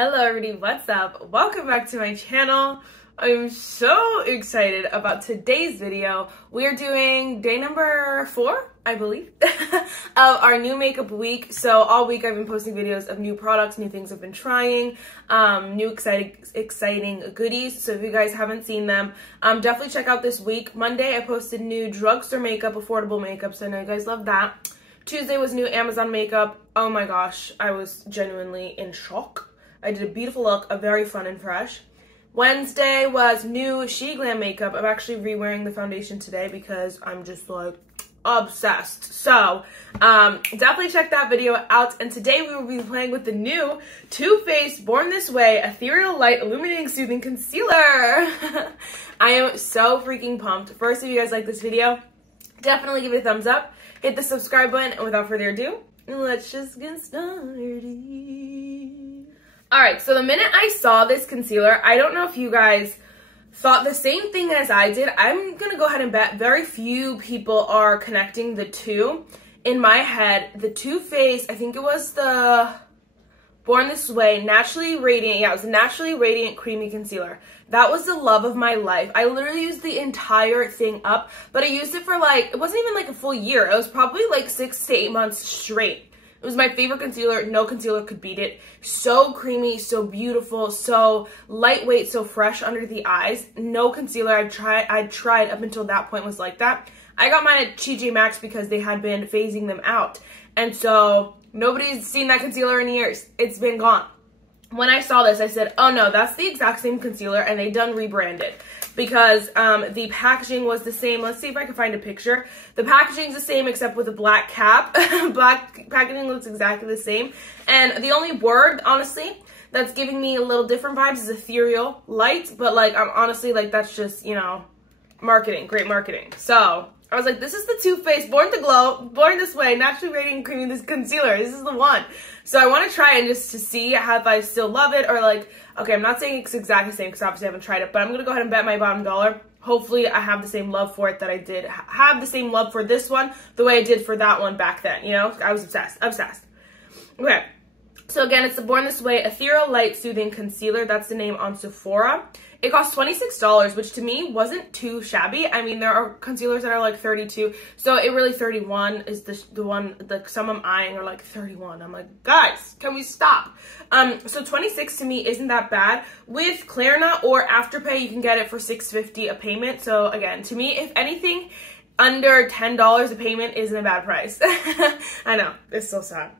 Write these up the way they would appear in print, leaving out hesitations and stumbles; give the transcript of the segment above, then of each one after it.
Hello everybody, what's up? Welcome back to my channel. I'm so excited about today's video. We are doing day number 4, I believe, of our new makeup week. So all week I've been posting videos of new products, new things I've been trying, new exciting goodies. So if you guys haven't seen them, definitely check out this week. Monday I posted new drugstore makeup, affordable makeup, so I know you guys love that. Tuesday was new Amazon makeup. Oh my gosh, I was genuinely in shock. I did a beautiful look, a very fun and fresh. Wednesday was new Sheglam makeup. I'm actually re-wearing the foundation today because I'm just like obsessed. So definitely check that video out. And today we will be playing with the new Too Faced Born This Way Ethereal Light Illuminating Soothing Concealer. I am so freaking pumped. First, if you guys like this video, definitely give it a thumbs up. Hit the subscribe button. And without further ado, let's just get started. Alright, so the minute I saw this concealer, I don't know if you guys thought the same thing as I did. I'm going to go ahead and bet very few people are connecting the two. In my head, the Too Faced, I think it was the Born This Way Naturally Radiant, yeah, it was a Naturally Radiant Creamy Concealer. That was the love of my life. I literally used the entire thing up, but I used it for like, it wasn't even like a full year. It was probably like 6 to 8 months straight. It was my favorite concealer. No concealer could beat it. So creamy, so beautiful, so lightweight, so fresh under the eyes. No concealer I'd tried up until that point was like that. I got mine at TJ Maxx because they had been phasing them out. And so nobody's seen that concealer in years. It's been gone. When I saw this, I said, oh no, that's the exact same concealer and they done rebranded. Because the packaging was the same. Let's see if I can find a picture. The packaging's the same except with a black cap. Black packaging looks exactly the same. And the only word, honestly, that's giving me a little different vibes is Ethereal Light. But like, I'm honestly like, that's just, you know, marketing, great marketing. So I was like, this is the Too Faced Born to Glow, Born This Way, Naturally Radiant Creamy this concealer. This is the one. So I want to try it just to see if I still love it or like, okay, I'm not saying it's exactly the same because obviously I haven't tried it, but I'm going to go ahead and bet my bottom dollar. Hopefully I have the same love for it that I did have the same love for this one the way I did for that one back then, you know? I was obsessed. Okay. So again, it's the Born This Way Ethereal Light Soothing Concealer. That's the name on Sephora. It cost $26, which to me wasn't too shabby. I mean, there are concealers that are like $32. So it really, $31 is the one, like some I'm eyeing are like $31. I'm like, guys, can we stop? So $26 to me isn't that bad. With Klarna or Afterpay, you can get it for $6.50 a payment. So again, to me, if anything, under $10 a payment isn't a bad price. I know, it's so sad.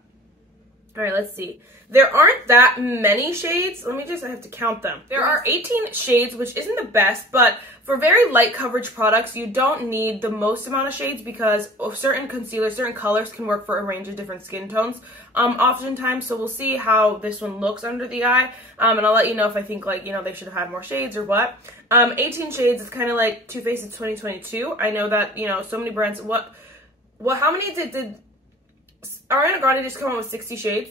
All right, let's see. There aren't that many shades. I have to count them. There are 18 shades, which isn't the best, but for very light coverage products, you don't need the most amount of shades because certain concealers, certain colors can work for a range of different skin tones oftentimes. So we'll see how this one looks under the eye, and I'll let you know if I think like, you know, they should have had more shades or what. 18 shades is kind of like Too Faced 2022. I know that, you know, so many brands, how many did Ariana Grande just come out with 60 shades?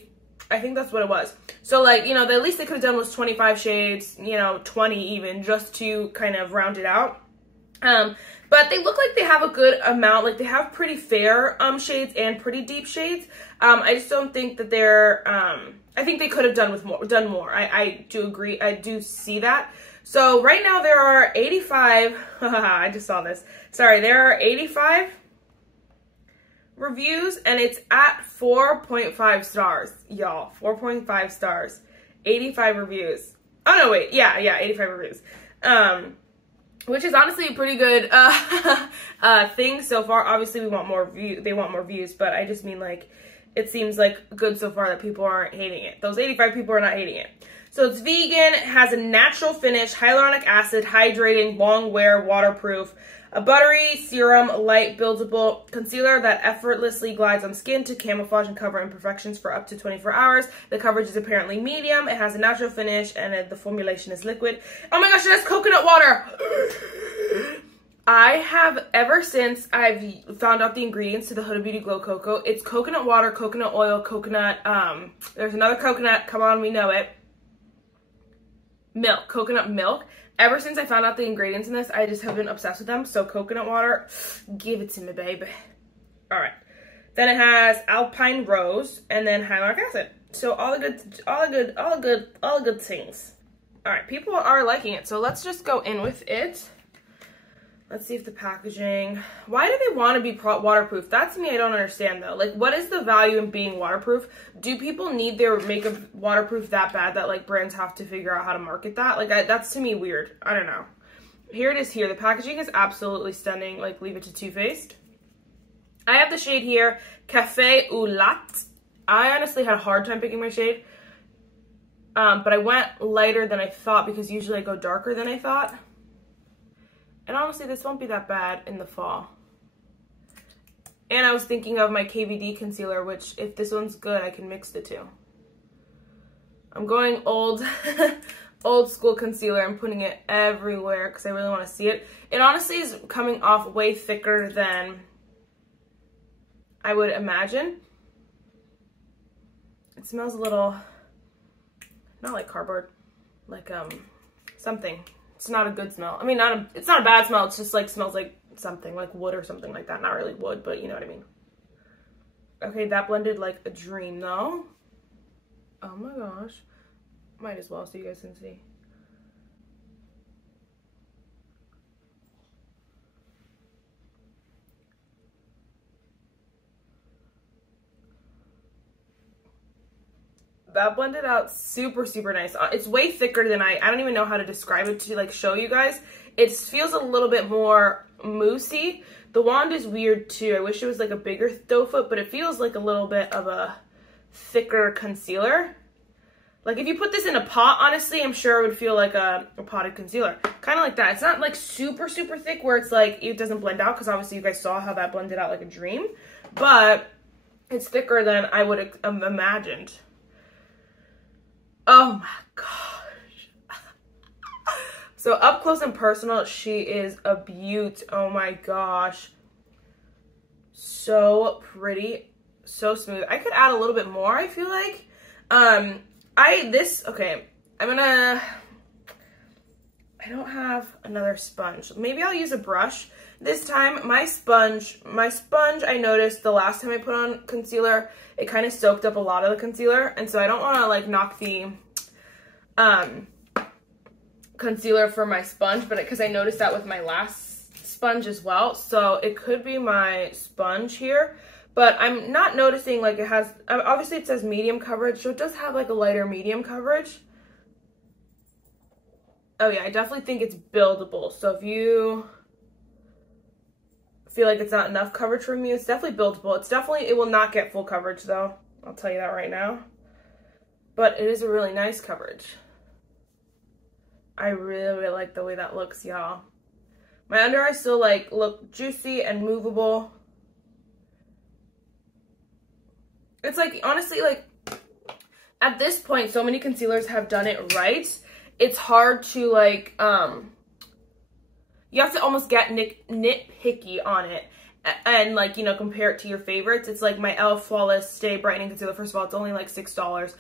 I think that's what it was. So like, you know, the least they could have done was 25 shades, you know, 20 even, just to kind of round it out. But they look like they have a good amount, like they have pretty fair shades and pretty deep shades. I just don't think that they're, I think they could have done more. I do agree, I do see that. So right now there are 85, I just saw this. Sorry, there are 85 reviews and it's at 4.5 stars, y'all. 4.5 stars, 85 reviews. Oh no, wait, yeah, 85 reviews, which is honestly a pretty good thing so far. Obviously we want more they want more views, but I just mean like it seems like good so far that people aren't hating it. Those 85 people are not hating it. So it's vegan, it has a natural finish, hyaluronic acid, hydrating, long wear, waterproof, a buttery serum, light, buildable concealer that effortlessly glides on skin to camouflage and cover imperfections for up to 24 hours. The coverage is apparently medium. It has a natural finish and the formulation is liquid. Oh my gosh, it has coconut water. I have, ever since I've found out the ingredients to the Huda Beauty Glow Coco, it's coconut water, coconut oil, coconut, there's another coconut, come on, we know it. Milk, coconut milk. Ever since I found out the ingredients in this, I just have been obsessed with them. So coconut water, give it to me, baby. All right. Then it has alpine rose and then hyaluronic acid. So all the good things. All right, people are liking it. So let's just go in with it. Let's see if the packaging, why do they want to be waterproof? That's me, I don't understand though. Like, what is the value in being waterproof? Do people need their makeup waterproof that bad that like brands have to figure out how to market that? Like, that's to me weird. I don't know. Here it is here. The packaging is absolutely stunning. Like, leave it to Too Faced. I have the shade here, Café au Latte. I honestly had a hard time picking my shade. But I went lighter than I thought because usually I go darker than I thought. And honestly, this won't be that bad in the fall. And I was thinking of my KVD concealer, which if this one's good, I can mix the two. I'm going old school concealer. I'm putting it everywhere because I really want to see it. It honestly is coming off way thicker than I would imagine. It smells a little, not like cardboard, like something. It's not a good smell. I mean, it's not a bad smell. It's just like smells like something, like wood or something like that. Not really wood, but you know what I mean. Okay, that blended like a dream though. Oh my gosh. Might as well so you guys can see. That blended out super nice. It's way thicker than I don't even know how to describe it to like show you guys. It feels a little bit more moussey. The wand is weird too. I wish it was like a bigger doe foot, but it feels like a little bit of a thicker concealer. Like if you put this in a pot, honestly, I'm sure it would feel like a potted concealer. Kind of like that. It's not like super thick where it's like it doesn't blend out, because obviously you guys saw how that blended out like a dream, but it's thicker than I would have imagined. Oh my gosh. So up close and personal, she is a beaut. Oh my gosh. So pretty, so smooth. I could add a little bit more, I feel like. Okay, I don't have another sponge. Maybe I'll use a brush. This time, my sponge, I noticed the last time I put on concealer, it kind of soaked up a lot of the concealer. And so I don't want to like knock the concealer for my sponge, but because I noticed that with my last sponge as well. So it could be my sponge here, but I'm not noticing like it has, obviously it says medium coverage, so it does have like a lighter medium coverage. Oh yeah, I definitely think it's buildable. So if you feel like it's not enough coverage for me, it's definitely buildable. It will not get full coverage though. I'll tell you that right now. But it is a really nice coverage. I really like the way that looks, y'all. My under eyes still like look juicy and movable. It's like, honestly, like at this point, so many concealers have done it right. It's hard to like, you have to almost get nitpicky on it and like, you know, compare it to your favorites. It's like my e.l.f. Flawless Stay Brightening Concealer. First of all, it's only like $6,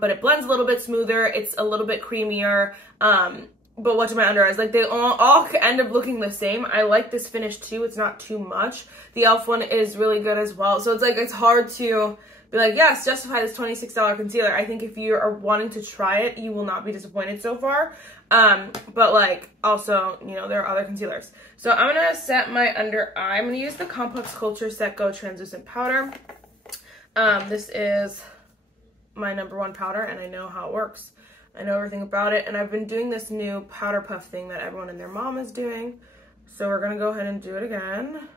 but it blends a little bit smoother. It's a little bit creamier. But watch my under eyes, like they all end up looking the same. I like this finish too. It's not too much. The e.l.f. one is really good as well. So it's like, it's hard to be like, yes, justify this $26 concealer. I think if you are wanting to try it, you will not be disappointed so far. But like, also, you know, there are other concealers. So I'm gonna set my under eye. I'm gonna use the Complex Culture Set Go Translucent Powder. This is my #1 powder, and I know how it works. I know everything about it, and I've been doing this new powder puff thing that everyone and their mom is doing. So we're gonna go ahead and do it again.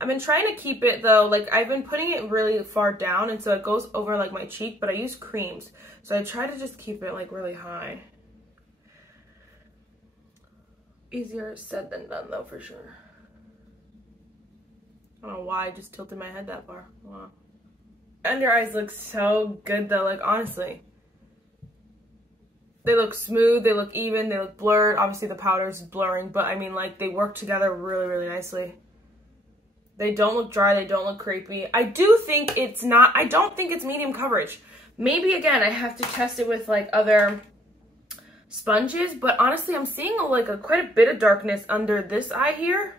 I've been trying to keep it though, like I've been putting it really far down, and so it goes over like my cheek, but I use creams. So I try to just keep it like really high. Easier said than done though, for sure. I don't know why I just tilted my head that far. Wow. Under eyes look so good though, like honestly. They look smooth, they look even, they look blurred. Obviously the powder's blurring, but I mean like they work together really nicely. They don't look dry, they don't look crepey. I do think it's not, I don't think it's medium coverage. Maybe again, I have to test it with like other sponges, but honestly I'm seeing quite a bit of darkness under this eye here.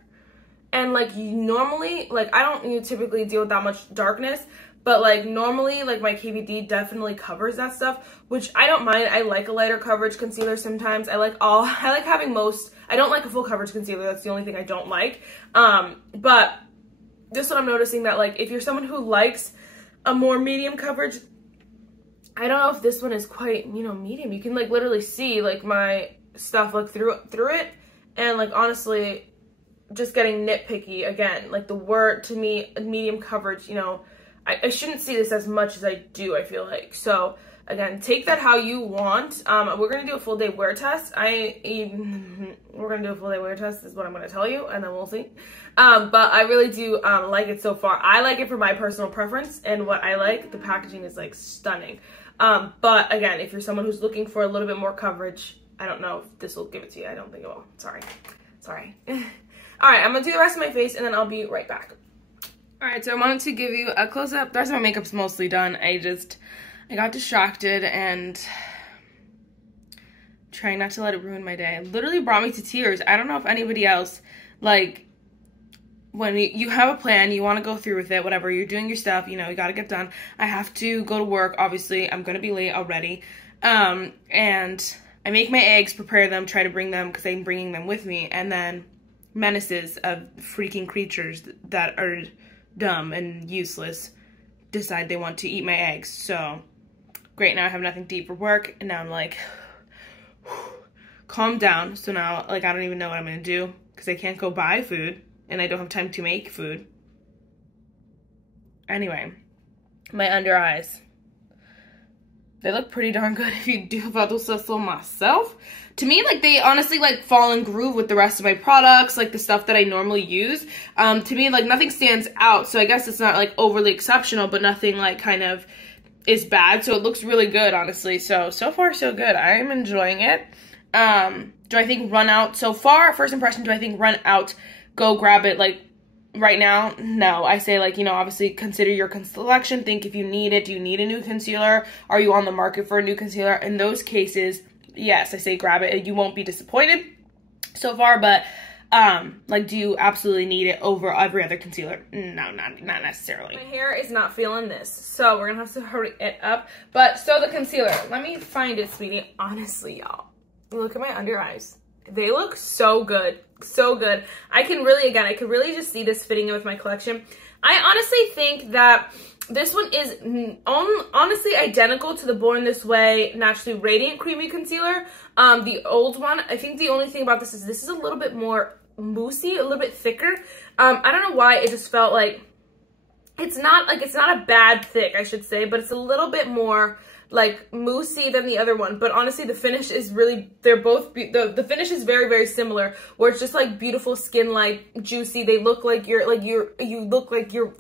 And like normally, like I don't typically deal with that much darkness, but like normally like my KVD definitely covers that stuff, which I don't mind. I like a lighter coverage concealer sometimes. I like having most. I don't like a full coverage concealer. That's the only thing I don't like. But this one I'm noticing that like if you're someone who likes a more medium coverage, I don't know if this one is quite, you know, medium. You can like literally see like my stuff like through it, and like honestly, just getting nitpicky again, like the word to me, medium coverage, you know, I shouldn't see this as much as I do, I feel like. So again, take that how you want. We're gonna do a full day wear test. We're gonna do a full day wear test is what I'm gonna tell you, and then we'll see. But I really do like it so far. I like it for my personal preference, and what I like, the packaging is like stunning. But again, if you're someone who's looking for a little bit more coverage, I don't know if this will give it to you. I don't think it will. Sorry. All right, I'm gonna do the rest of my face and then I'll be right back. All right, so I wanted to give you a close-up. The rest of my makeup's mostly done. I got distracted and trying not to let it ruin my day. It literally brought me to tears. I don't know if anybody else, like, when you have a plan, you want to go through with it, whatever, you're doing your stuff, you know, you got to get done. I have to go to work, obviously. I'm going to be late already. And I make my eggs, prepare them, try to bring them because I'm bringing them with me. And then menaces of freaking creatures that are dumb and useless decide they want to eat my eggs. So great, now I have nothing to eat for work, and now I'm like, calm down. So now, like, I don't even know what I'm gonna do because I can't go buy food and I don't have time to make food. Anyway, my under eyes, they look pretty darn good if you do, if I do say so myself. To me, like, they honestly, like, fall in groove with the rest of my products, like, the stuff that I normally use. To me, like, nothing stands out, so I guess it's not, like, overly exceptional, but nothing, like, kind of is bad, so it looks really good, honestly. So far, so good. I'm enjoying it. Do I think run out so far? First impression, do I think run out, go grab it, like, right now? No. I say, like, you know, obviously consider your selection. Think if you need it. Do you need a new concealer? Are you on the market for a new concealer? In those cases, yes, I say grab it. You won't be disappointed so far, but like, do you absolutely need it over every other concealer? No, not necessarily. My hair is not feeling this, so we're gonna have to hurry it up. But so the concealer, let me find it, sweetie. Honestly, y'all, look at my under eyes. They look so good, so good. I can really just see this fitting in with my collection. I honestly think that this one is honestly identical to the Born This Way Naturally Radiant Creamy Concealer. The old one, I think the only thing about this is a little bit more moussey, a little bit thicker. I don't know why, it just felt like, it's not a bad thick, I should say, but it's a little bit more like moussey than the other one. But honestly, the finish is really, they're both, the finish is very, very similar, where it's just like beautiful skin, like juicy. They look like you look like you're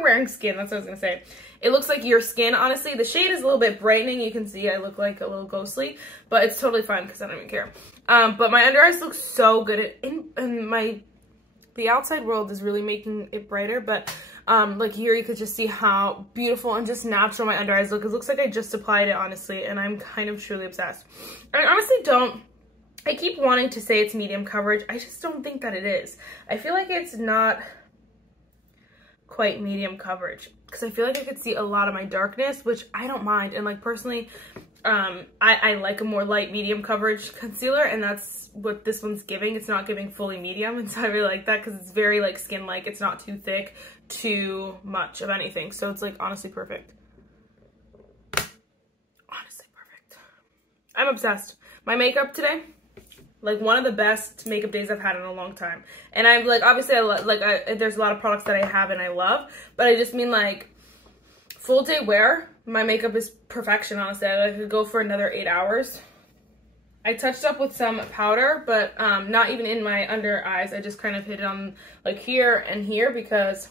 wearing skin. That's what I was gonna say. It looks like your skin, honestly. The shade is a little bit brightening. You can see I look like a little ghostly, but it's totally fine because I don't even care. But my under eyes look so good. The outside world is really making it brighter, but like here you could just see how beautiful and just natural my under eyes look. It looks like I just applied it, honestly, and I'm kind of truly obsessed. I honestly I keep wanting to say it's medium coverage. I just don't think that it is. I feel like it's not quite medium coverage because I feel like I could see a lot of my darkness, which I don't mind. And like personally, I like a more light medium coverage concealer, and that's what this one's giving. It's not giving fully medium, and so I really like that because it's very like skin-like. It's not too thick, too much of anything. So it's like honestly perfect. Honestly perfect. I'm obsessed. My makeup today, like one of the best makeup days I've had in a long time. And I'm like, obviously there's a lot of products that I have and I love, but I just mean like full day wear, my makeup is perfection, honestly. I could go for another 8 hours. I touched up with some powder, but not even in my under eyes. I just kind of hit it on like here and here because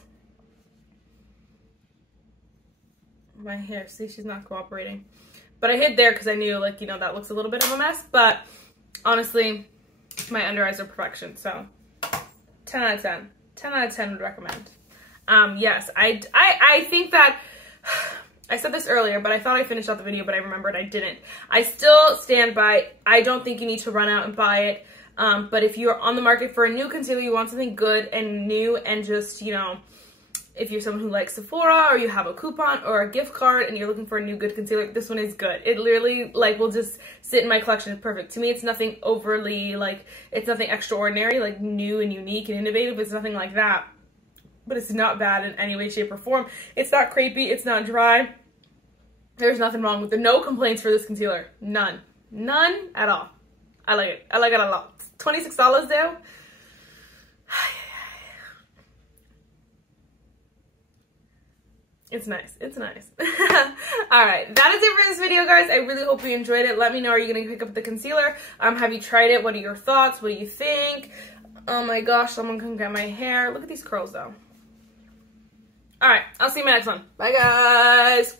my hair, see, she's not cooperating. But I hid there because I knew, like, you know, that looks a little bit of a mess, but honestly, my under eyes are perfection. So 10 out of 10. 10 out of 10 would recommend. Yes, I think that I said this earlier, but I thought I finished out the video, but I remembered I didn't. I still stand by, I don't think you need to run out and buy it. But if you're on the market for a new concealer, you want something good and new and just, you know, if you're someone who likes Sephora or you have a coupon or a gift card and you're looking for a new good concealer, this one is good. It literally like will just sit in my collection. It's perfect. To me, it's nothing overly like, it's nothing extraordinary, like new and unique and innovative. It's nothing like that, but it's not bad in any way, shape, or form. It's not crepey. It's not dry. There's nothing wrong with it. No complaints for this concealer. None. None at all. I like it. I like it a lot. $26 though. It's nice. It's nice. Alright, that is it for this video, guys. I really hope you enjoyed it. Let me know, are you going to pick up the concealer? Have you tried it? What are your thoughts? What do you think? Oh my gosh, someone come get my hair. Look at these curls, though. Alright, I'll see you in my next one. Bye, guys.